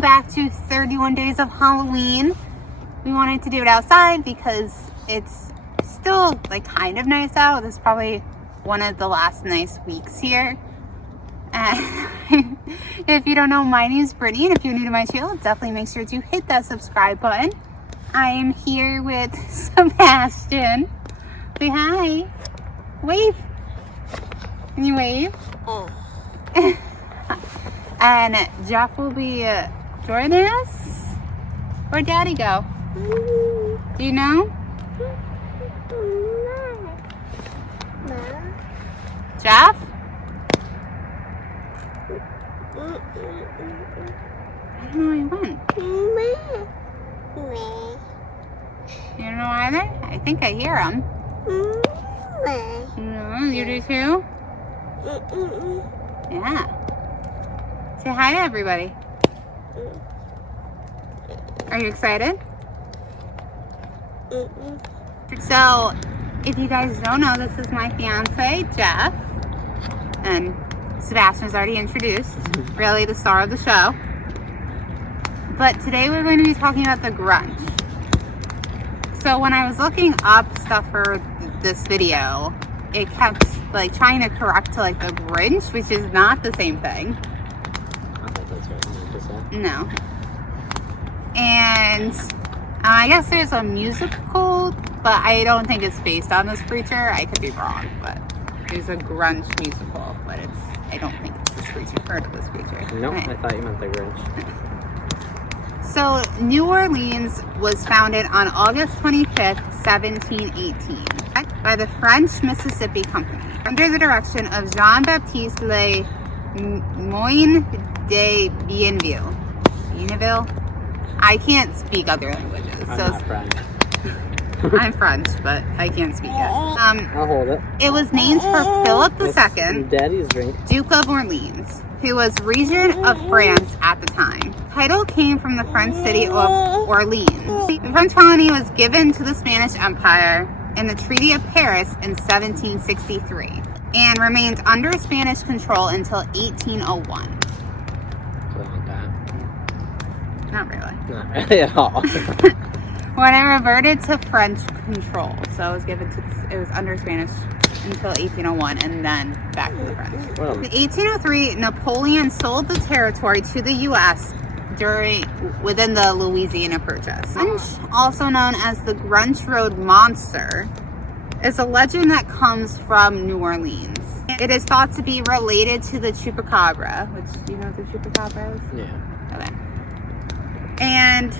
welcome back to 31 Days of Halloween. We wanted to do it outside because it's still like kind of nice out. This is probably one of the last nice weeks here. And if you don't know, my name is Brittany, and if you're new to my channel, definitely make sure to hit that subscribe button. I am here with Sebastian. Say hi. Wave. Can you wave? And Jeff will be joining us. Where'd Daddy go? Do you know? Jeff? I don't know where he went. You don't know either? I think I hear him. No, you do too? Yeah. Say hi to everybody. Are you excited? So, if you guys don't know, this is my fiance, Jeff. And Sebastian's already introduced. Really the star of the show. But today we're going to be talking about the Grunch. So when I was looking up stuff for this video, it kept like trying to correct to like the Grunge, which is not the same thing. No. And I guess there's a musical, but I don't think it's based on this creature. I could be wrong, but there's a Grunge musical, but I don't think it's this creature. Heard of this creature? Nope, I thought you meant the Grunge. So New Orleans was founded on August 25th, 1718, by the French Mississippi Company under the direction of Jean-Baptiste Le Moyne de Bienville. I can't speak other languages. I'm not French. I'm French, but I can't speak it. I'll hold it. It was named for Philip II, Daddy's drink. Duke of Orleans, who was regent of France at the time. The title came from the French city of Orleans. The French colony was given to the Spanish Empire in the Treaty of Paris in 1763 and remained under Spanish control until 1801. Not really. Not really at all. When it reverted to French control. So it was under Spanish until 1801 and then back to the French. In 1803, Napoleon sold the territory to the U.S. within the Louisiana Purchase. Grunch, also known as the Grunt Road monster, is a legend that comes from New Orleans. It is thought to be related to the chupacabra, which, do you know what the chupacabra is? Yeah. Okay. And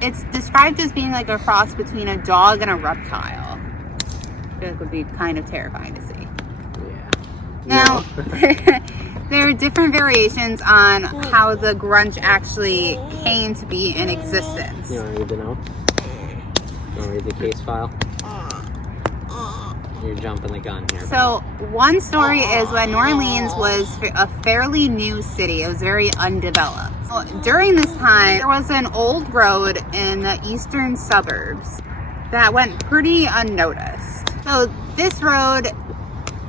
it's described as being like a cross between a dog and a reptile. I feel like it would be kind of terrifying to see. Yeah. Now, there are different variations on how the Grunch actually came to be in existence. You want to read the note? You want to read the case file? You're jumping the gun here. So, one story is when New Orleans was a fairly new city. It was very undeveloped. During this time, there was an old road in the eastern suburbs that went pretty unnoticed. So, this road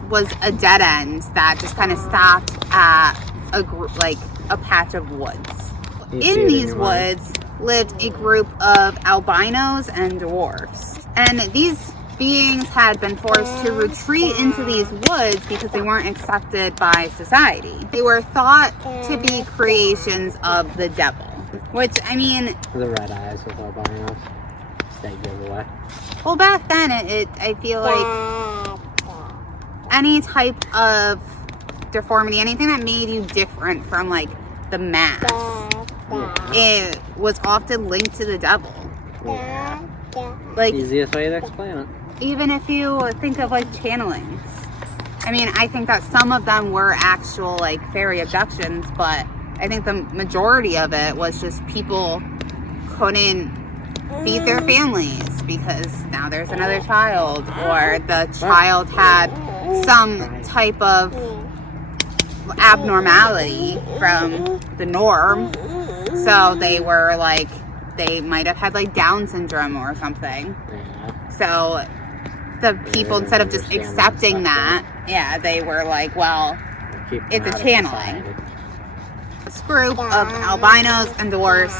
was a dead end that just kind of stopped at a patch of woods. In these woods lived a group of albinos and dwarfs. And these beings had been forced to retreat into these woods because they weren't accepted by society. They were thought to be creations of the devil, which, I mean... The red eyes with albinos. That giveaway. Well, back then, I feel like any type of deformity, anything that made you different from, like, the mass, it was often linked to the devil. Yeah. Like, easiest way to explain it. Even if you think of like channelings, I mean, I think that some of them were actual like fairy abductions, but I think the majority of it was just people couldn't feed their families because now there's another child, or the child had some type of abnormality from the norm, so they were like, they might have had like Down syndrome or something. So the people, instead of just accepting that, yeah, they were like, well, it's a channeling. this group of albinos and dwarfs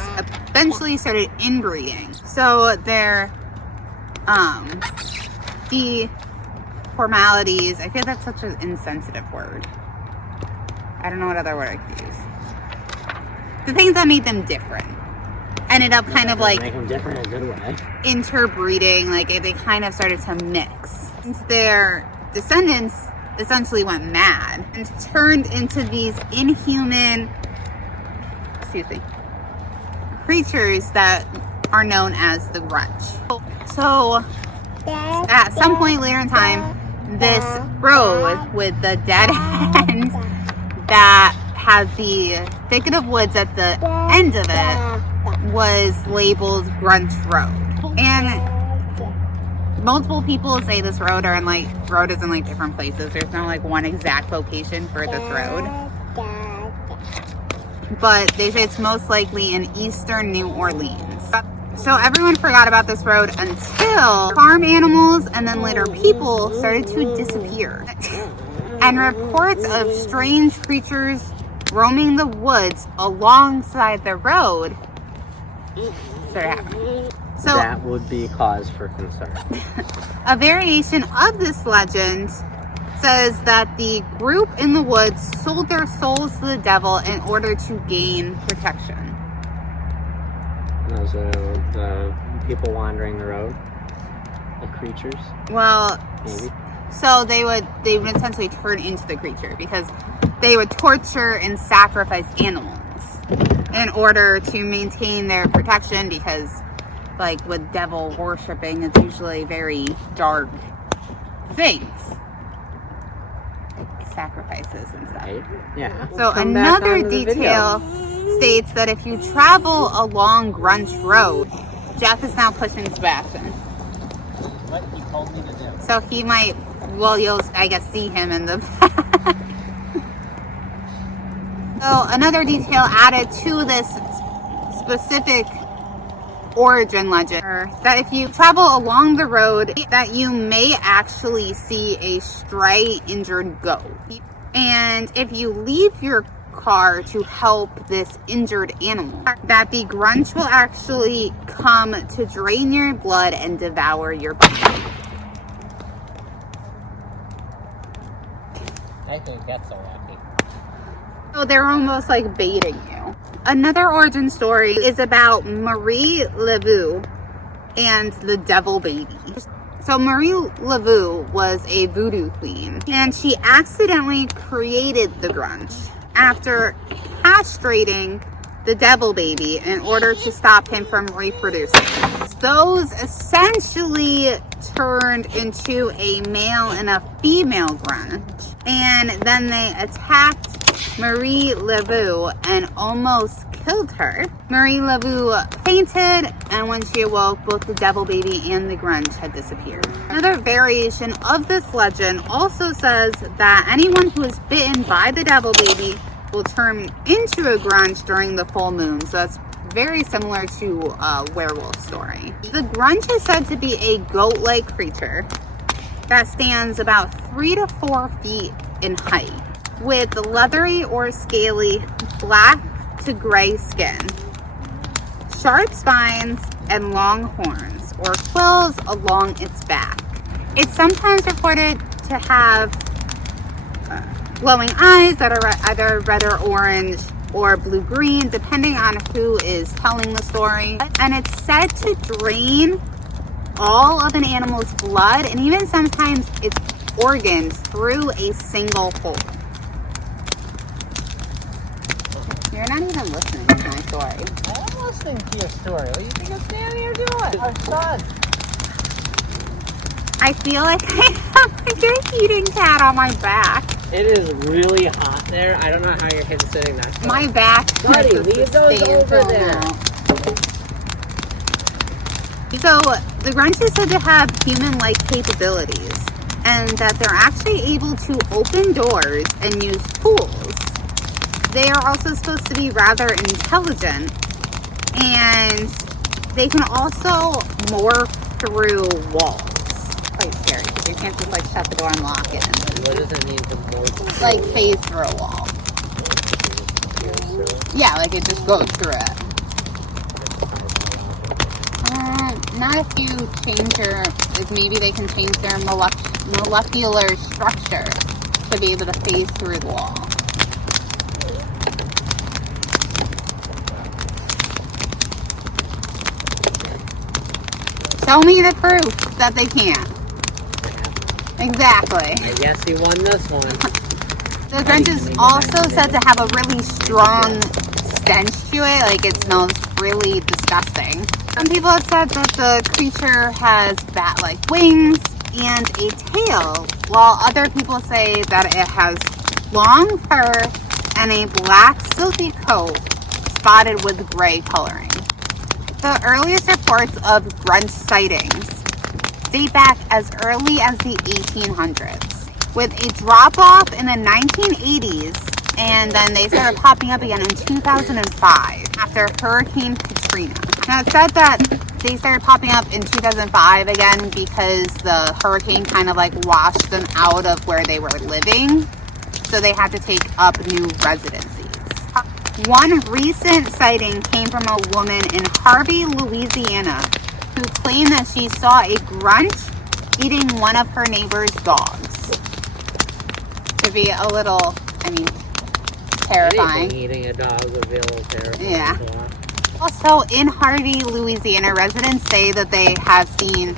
eventually started inbreeding. So their the formalities, I feel that's such an insensitive word. I don't know what other word I could use. The things that made them different ended up kind of like make them different in a good way. Interbreeding, like they kind of started to mix. Their descendants essentially went mad and turned into these inhuman, creatures that are known as the Grunch. So at some point later in time, this road with the dead end that had the thicket of woods at the end of it was labeled Grunt Road. And multiple people say this road is in like different places. There's no like one exact location for this road. But they say it's most likely in eastern New Orleans. So everyone forgot about this road until farm animals and then later people started to disappear. And reports of strange creatures roaming the woods alongside the road started happening. So that would be cause for concern. A variation of this legend says that the group in the woods sold their souls to the devil in order to gain protection. Those are the people wandering the road, the creatures. Well, maybe. So they would essentially turn into the creature because they would torture and sacrifice animals in order to maintain their protection, because like with devil worshipping, it's usually very dark things, like sacrifices and stuff. Right. Yeah. So another detail states that if you travel along Grunch Road, Jeff is now pushing Sebastian. What he told me to do. So he might, well, you'll, I guess, see him in the back. So another detail added to this specific origin legend, that if you travel along the road, that you may actually see a stray injured goat. And if you leave your car to help this injured animal, that the Grunch will actually come to drain your blood and devour your body. I think that's so lucky. So they're almost like baiting you. Another origin story is about Marie Laveau and the devil baby. So Marie Laveau was a voodoo queen, and she accidentally created the Grunch after castrating the devil baby in order to stop him from reproducing. Those essentially turned into a male and a female Grunch, and then they attacked Marie Laveau and almost killed her. Marie Laveau fainted, and when she awoke, both the devil baby and the Grunch had disappeared. Another variation of this legend also says that anyone who is bitten by the devil baby will turn into a Grunch during the full moon. So that's very similar to a werewolf story. The Grunch is said to be a goat-like creature that stands about 3 to 4 feet in height, with leathery or scaly black to gray skin, sharp spines, and long horns or quills along its back. It's sometimes reported to have glowing eyes that are either red or orange or blue-green, depending on who is telling the story. And it's said to drain all of an animal's blood and even sometimes its organs through a single hole. You're not even listening to my story. I'm listening to your story. What do you think I'm standing here doing? Our son. I feel like I have like a eating cat on my back. It is really hot there. I don't know how your kid's sitting there. My back. Buddy, leave those over there. So the Grunch is said to have human-like capabilities, and that they're actually able to open doors and use tools. They are also supposed to be rather intelligent, and they can also morph through walls. Quite scary, because you can't just like shut the door and lock it. What does it mean to morph? Like phase through a wall. Yeah, like it just goes through it. Not if you change like maybe they can change their molecular structure to be able to phase through the wall. Show me the proof that they can't. Exactly. I guess you won this one. The Grunch is also said to have a really strong stench to it. Like it smells really disgusting. Some people have said that the creature has bat-like wings and a tail, while other people say that it has long fur and a black silky coat spotted with gray coloring. The earliest reports of Grunch sightings date back as early as the 1800s, with a drop-off in the 1980s, and then they started popping up again in 2005 after Hurricane Katrina. Now it's said that they started popping up in 2005 again because the hurricane kind of like washed them out of where they were living, so they had to take up new residencies. One recent sighting came from a woman in Harvey, Louisiana, who claimed that she saw a Grunch eating one of her neighbor's dogs. To be a little, terrifying. Anything eating a dog would be a little terrifying. Yeah. Also, in Harvey, Louisiana, residents say that they have seen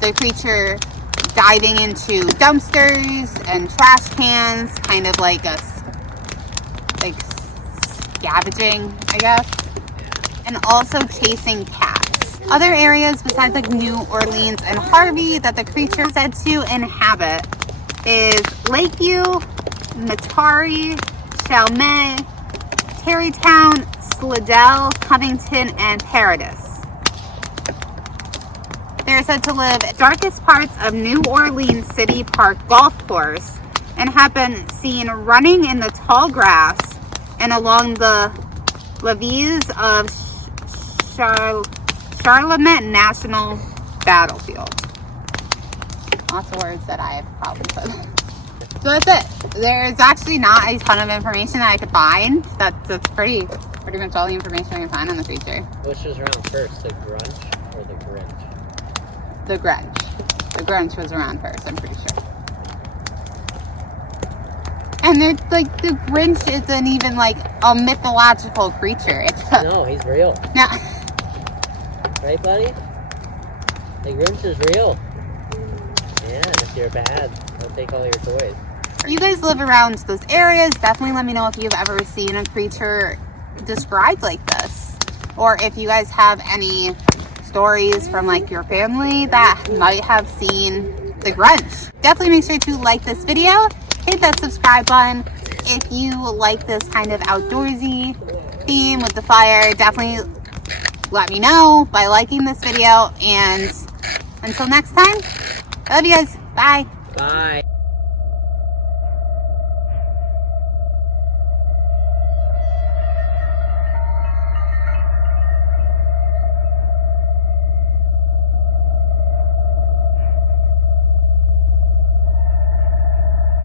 the creature diving into dumpsters and trash cans, kind of like scavenging, I guess, and also chasing cats. Other areas besides like New Orleans and Harvey that the creature is said to inhabit is Lakeview, Metairie, Chalmette, Tarrytown, Slidell, Covington, and Paradis. They're said to live in darkest parts of New Orleans City Park Golf Course and have been seen running in the tall grass and along the levees of Charlemont National Battlefield. Lots of words that I have problems with. So that's it. There's actually not a ton of information that I could find. That's pretty much all the information I can find on the creature. Which was around first, the Grunch or the Grunge? The Grunch. The Grunch was around first, I'm pretty sure. And they're like, the Grunch isn't even like a mythological creature. No, he's real. No. Right, buddy? The Grunch is real. Yeah, if you're bad, they'll take all your toys. If you guys live around those areas, definitely let me know if you've ever seen a creature described like this. Or if you guys have any stories from like your family that might have seen the Grunch. Definitely make sure to like this video. Hit that subscribe button. If you like this kind of outdoorsy theme with the fire, definitely let me know by liking this video. And until next time, I love you guys. Bye. Bye.